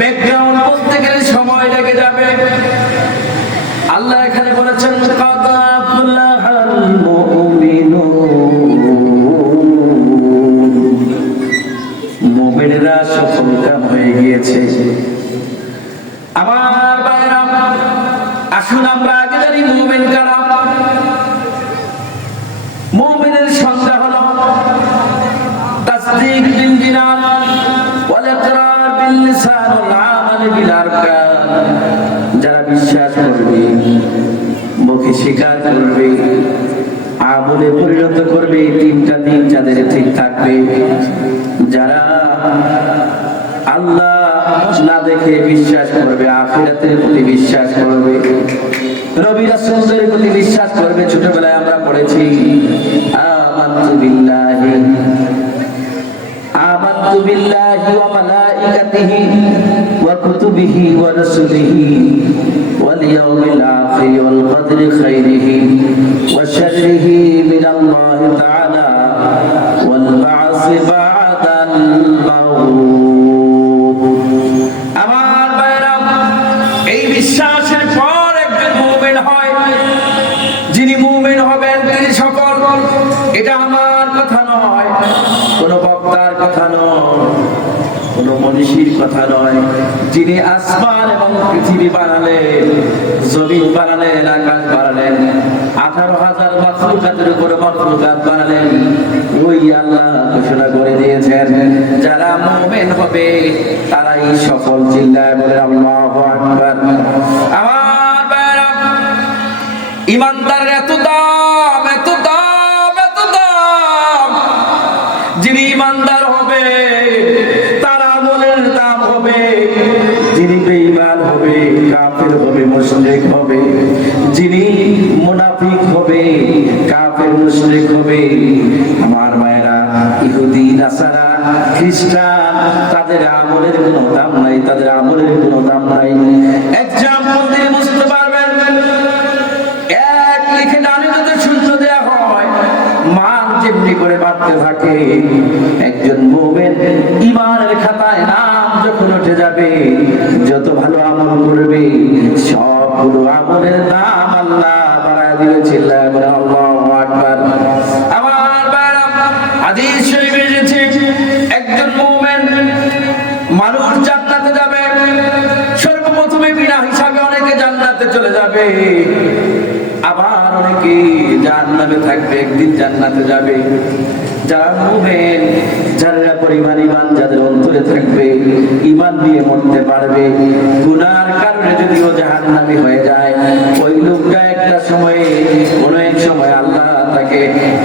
Background বলতে গেলে সময় লেগে যাবে। আল্লাহ এখানে বলেছেন কাদ আফলাহাল মুমিনুন, মুমিনরা সফলকাম হয়ে গিয়েছে। আমার ভাইরা, আসুন আমরা আগে জানি মুমিন কারা। মুমিনের সংজ্ঞা হলো তাসদীক বিল জিনান ওয়াল ইকরার বিল লিসান ওয়াল আমাল বিল আরকান। যারা বিশ্বাস করবে, মুখে স্বীকার করবে, আমলে পরিণত করবে, তিনটা দিন যাদের ঠিক থাকবে, যারা আল্লাহ না দেখে বিশ্বাস করবে, আখিরাতের প্রতি বিশ্বাস করবে, নবী রাসূলদের প্রতি বিশ্বাস করবে। ছোটবেলায় আমরা পড়েছি আমানতু বিল্লাহি ওয়া মালাইকাতিহি ওয়া কুতুবিহি ওয়া রাসূলিহি ওয়াল ইয়াউমিল আখির ওয়াল কদরি খাইরিহি ওয়া শাররিহি মিনাল্লাহি তাআলা ওয়াল বা'সি বা'দাল মাউত। আমার ভাইরা, এই বিশ্বাসের পর একজন মুমিন হয়। যিনি মুমিন হবেন তিনি সফল। এটা আমার কথা নয়, কোন বক্তার কথা নয়, কোন মনীষীর কথা নয়। যিনি আসমান এবং পৃথিবী বানালেন, জমিন বানালেন, আকাশ বানালেন, 18,000 মাখলুকাতের উপরে মাখলুকাত বানালেন, ওই আল্লাহ ঘোষণা করে দিয়েছেন যারা মুমিন হবে তারাই সফল। চিল্লায় বলে আল্লাহু আকবার। আমার ভাইরা, ইমানদারের এত দাম, এত দাম, এত দাম। যিনি ইমানদার হবে তার আমলের দাম হবে। যিনি বেঈমান হবে, কাফের হবে, মুশরিক হবে, যিনি মুনাফিক হবে, কাফের মুশরিক হবে, আমার মায়েরা, ইহুদি, নাসারা, খ্রিস্টান, তাদের আমলের কোনো দাম নাই, তাদের আমলের কোনো দাম নাই। এক্সাম্পল দিয়ে বুঝতে পারবেন। এক লিখে ডানে যদি শূন্য দেয়া হয়, মান যেমনি করে বাড়তে থাকে। একজন মুমিন ঈমানের খাতায় নাম যখন উঠে যাবে, যত ভালো আমল করবে সবগুলো আমলের দাম আল্লাহ বাড়ায় দিবে। চিল্লায় বলে আল্লাহু আকবার। আমার ভাইরা, হাদিস শরীফে এসেছে একজন মুমিন মানুষ জান্নাতে যাবে। সর্বপ্রথমে বিনা হিসাবে অনেকে জান্নাতে চলে যাবে, আবার অনেকে জাহান্নামে থাকবে, একদিন জান্নাতে যাবে। যারা মুমিন, যারা পরিমাণ ঈমান যাদের অন্তরে থাকবে, ঈমান নিয়ে মরতে পারবে, গুনার কারণে যদিও জাহান্নামী হয়ে যায়, ওই লোকটা একটা সময়ে, কোনো এক সময় আল্লাহ তাকে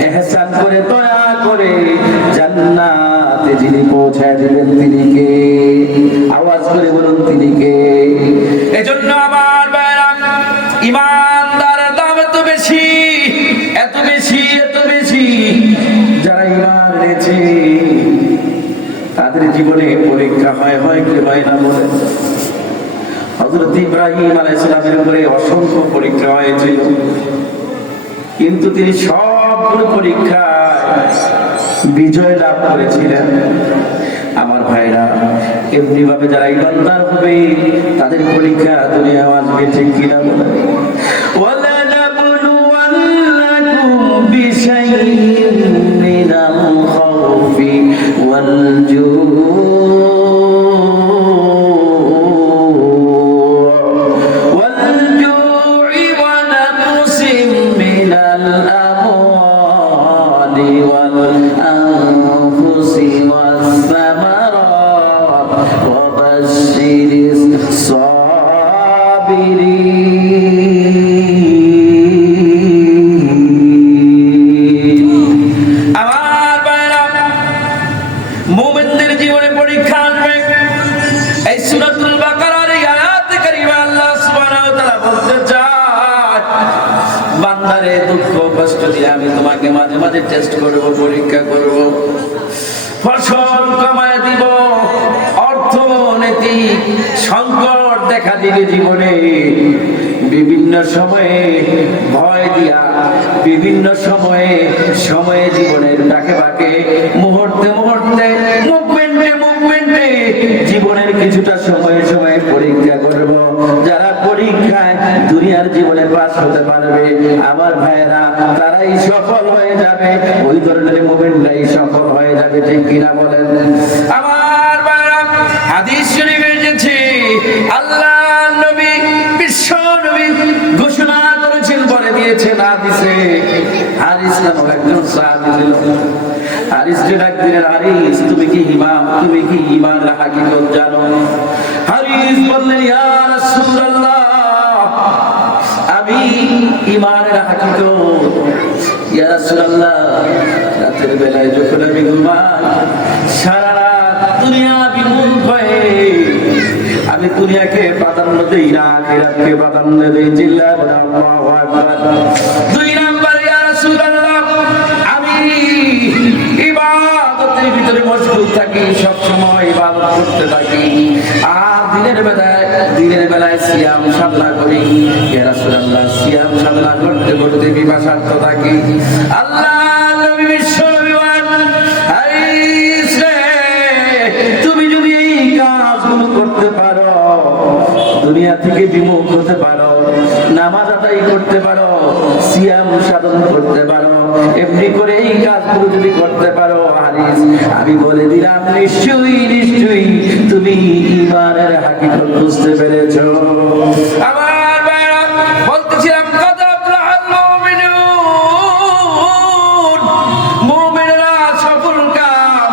ইহসান করে, দয়া করে জান্নাতে যিনি পৌঁছায় দিবেন তিনি কে? আওয়াজ করে বলুন তিনি কে? এজন্য আমার ভাইরা, ঈমানদারের দাম এত বেশি, এত বেশি, এত বেশি। যারা ঈমান এনেছে তাদের জীবনে পরীক্ষা হয় কি হয় না বলে? হযরত ইব্রাহিম আলাইহিস সালামের উপরে অসংখ্য পরীক্ষা হয়েছিল, কিন্তু তিনি সবগুলো পরীক্ষায় বিজয় লাভ করেছিলেন। আমার ভাইরা, এমনি ভাবে যারা ঈমানদার হবে তাদের পরীক্ষা দুনিয়া আসবে, ঠিক কিনা বলে? ওয়ালা নাবলুওয়ান্নাকুম বিশাইইন মিনাল খাউফি ওয়াল জু'i ওয়া নাকসিম মিনাল আমওয়ালি ওয়াল আনফুসি ওয়াস সামারাত ওয়া বাশশিরিস সাবিরিন। আমার ভাইরা, মুমিনদের জীবনে পরীক্ষা আসবে। এই সূরাতুল বাকারার এই আয়াতে কারিমা আল্লাহ সুবহানাহু ওয়া তাআলা বলতে চায়, বান্দারে দুঃখ কষ্ট দিয়ে আমি তোমাকে মাঝে মাঝে টেস্ট করব, পরীক্ষা করব, ফসল কমায় দিব, অর্থনৈতিক সংকট দেখা দিবে জীবনে, বিভিন্ন সময়ে ভয় দিয়া, বিভিন্ন সময়ে সময়ে জীবনের ডাকে বাকে, মুহূর্তে মুহূর্তে, মুভমেন্টে মুভমেন্টে জীবনের কিছুটা সময়ে সময়ে পরীক্ষা করব। যারা পরীক্ষায় দুনিয়ার জীবনে পাস হতে পারবে আমার ভাইয়েরা, তারাই সফল হয়ে যাবে। ওই ধরনের মুমিনরাই সফল হয়ে যাবে, ঠিক কিনা বলেন? আমার ভাইয়েরা, হাদিস শরীফে এসেছে আল্লাহ নবী, বিশ্ব নবী ঘোষণা করেছেন, বলে দিয়েছেন হাদিসে। হারিস নামক একজন সাহাবী ছিল। হারিসকে ডাক দিলেন, হারিস তুমি কি ঈমানের হাকিকত জানো? হারিস বললেন, ইয়া রাসূলুল্লাহ, আমি ঈমানের হাকিকত। ইয়া রাসূলুল্লাহ, রাতের বেলায় যখন আমি ঘুমাই, সারা রাত দুনিয়া বিমুখ হয়ে আমি দুনিয়াকে প্রাধান্য দেই না, আখিরাতকে প্রাধান্য দেই। চিল্লায় বলেন আল্লাহু আকবার। দুই নাম্বার, ইয়া রাসূলুল্লাহ, আমি ইবাদতের ভিতরে মশগুল থাকি, সব সময় ইবাদত করতে থাকি, আর দিনের বেলায় সিয়াম সাধনা করি। ইয়া রাসূলুল্লাহ, সিয়াম সাধনা করতে করতে বিপাশার্থ থাকি। আল্লাহ নবী বিশ্বনবী বলেন, হারিস রে, তুমি যদি এই কাজগুলো করতে পারো, দুনিয়া থেকে বিমুখ হতে পারো, নামাজ আদায় করতে পারো, সিয়াম সাধন করতে পারো, এমনি করে এই কাজগুলো যদি করতে পারো, হারিস আমি বলে দিলাম নিশ্চয়ই তুমি ঈমানের হাকিকত বুঝতে পেরেছো। আমার ভাইরা, বলতেছিলাম কদ আফলাহাল মুমিনুন, মুমিনরা সফল কাম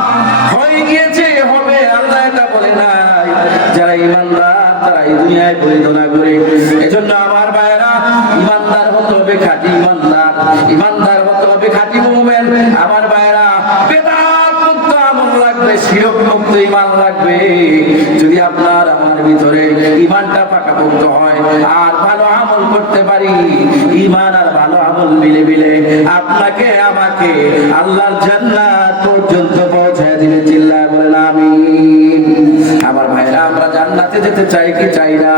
হয়ে গিয়েছে, হবে। আল্লাহ এটা বলে নাই। যারা ঈমানদার তারা এই দুনিয়ায় পরিচালনা করে। এজন্য আমার ভাইরা, ঈমানদার হতে হবে, খাঁটি ঈমানদার হতে হবে, খাঁটি মুমিন। আমার ভাইরা, বেদাত মুক্ত আমল লাগবে, শিরক মুক্ত ঈমান লাগবে। যদি আপনার আমার ভিতরে ঈমানটা পাকাপোক্ত হয় আর ভালো আমল করতে পারি, ঈমান আর ভালো আমল মিলে আপনাকে আমাকে আল্লাহর জান্নাত পর্যন্ত পৌঁছায় দিবে। চিল্লায় বলেন আমিন। আমার ভাইরা, আমরা জান্নাতে যেতে চাই কি চাই না?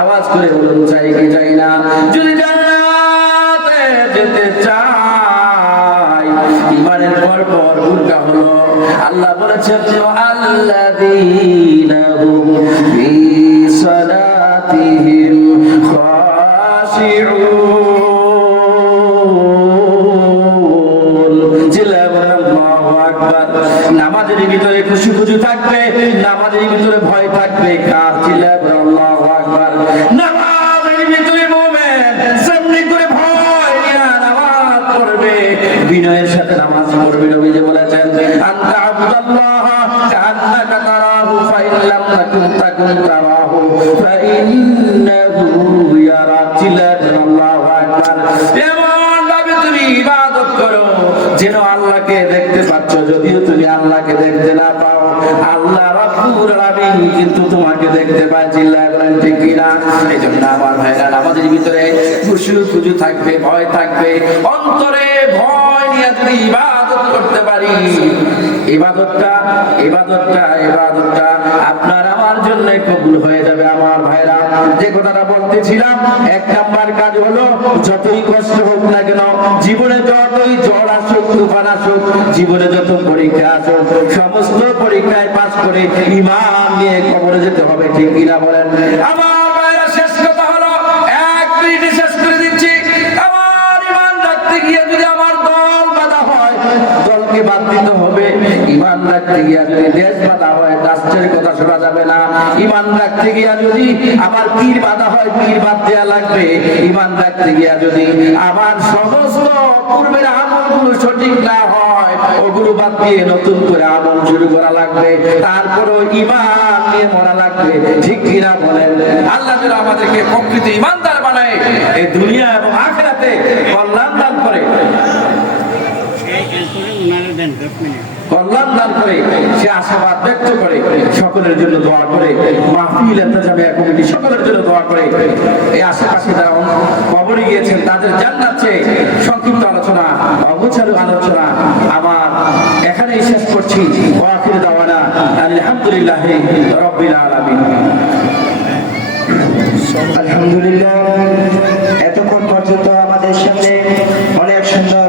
আওয়াজ করে বলুন, চাই কি চাই না? যদি জান্নাতে যেতে চাই, ঈমানের পর উল্টা হলো। আল্লাহ বলেছেন, আল্লাযীনা হুম ফি সালাতিহিম খাশিউন। জিল্লাহ আল্লাহু আকবার। নামাজের ভিতরে খুশু থাকবে, নামাজের ভিতরে ভয় থাকবে। কার? জিল্লাহ আল্লাহু আকবার। নামাজের ভিতরে মুমিন যেমনি করে ভয় নিয়ে নামাজ পড়বে, বিনয়ের সাথে নামাজ পড়বে। নবীজি বলেছেন, আনতা আবুদাল্লাহ কাআন্নাকা তারাহু ফাইন লাম তাকুন তারাহু ফাইন্নাহু ইয়ারাক। জিল্লাহ আল্লাহু আকবার। এমন ভাবে তুমি ইবাদত করো যেন আল্লাহকে দেখতে পাচ্ছ, যদিও তুমি আল্লাহকে দেখতে না পাও, আল্লাহ রাব্বুল আলামিন কিন্তু তোমাকে দেখতে পায়। চিল্লায় বলেন ঠিক কিনা? এজন্য আমার ভাইরা, নামাজের ভিতরে খুশু থাকবে, ভয় থাকবে। অন্তরে ভয় নিয়ে যদি ইবাদত করতে পারি, ইবাদতটা আপনার আমার জন্য কবুল হয়ে যাবে। আমার ভাইরা, যে কথাটা বলতেছিলাম, এক নাম্বার কাজ হলো, যতই কষ্ট হোক না কেন, জীবনে যতই ঝড় আসুক, তুফান আসুক, জীবনে যত পরীক্ষা আসুক, সমস্ত পরীক্ষায় পাস করে ঈমান নিয়ে কবরে যেতে হবে। ঠিক কিনা বলেন? আমার ভাইরা, শেষ কথা হলো, এক মিনিটে শেষ করে দিচ্ছি। আমার ঈমান রাখতে গিয়ে যদি আমার দল বাঁধা হয়, দলকে বাদ দিতে হবে। ঈমান রাখতে গিয়ে যদি দেশ বাঁধা হয়, রাষ্ট্রের কথা শোনা যাবে না। ঈমান রাখতে গিয়া যদি আমার পীর বাঁধা হয়, পীর বাদ দেওয়া লাগবে। ঈমান রাখতে গিয়া যদি আমার সমস্ত পূর্বের আমলগুলো সঠিক না হয়, ওগুলো বাদ দিয়ে নতুন করে আমল শুরু করা লাগবে। তারপরও ঈমান নিয়ে মরা লাগবে। ঠিক কিনা বলেন? আল্লাহ যেন আমাদেরকে প্রকৃত ঈমানদার বানায়, এই দুনিয়া এবং আখিরাতে কল্যাণ দান করে, কল্যাণ দান করে, সে আশাবাদ ব্যক্ত করে। সকলের জন্য দোয়া করে, মাহফিল ইন্তেজামিয়া কমিটি সকলের জন্য দোয়া করে। এই আশেপাশে যারা কবরে গিয়েছেন তাদের জান্নাত চেয়ে সংক্ষিপ্ত আলোচনা, অগোছালো আলোচনা আমার এখানেই শেষ করছি। ওয়া আখিরু দাওয়ানা আলহামদুলিল্লাহি রাব্বিল আলামিন। আলহামদুলিল্লাহ, এতক্ষণ পর্যন্ত আমাদের সামনে অনেক সুন্দর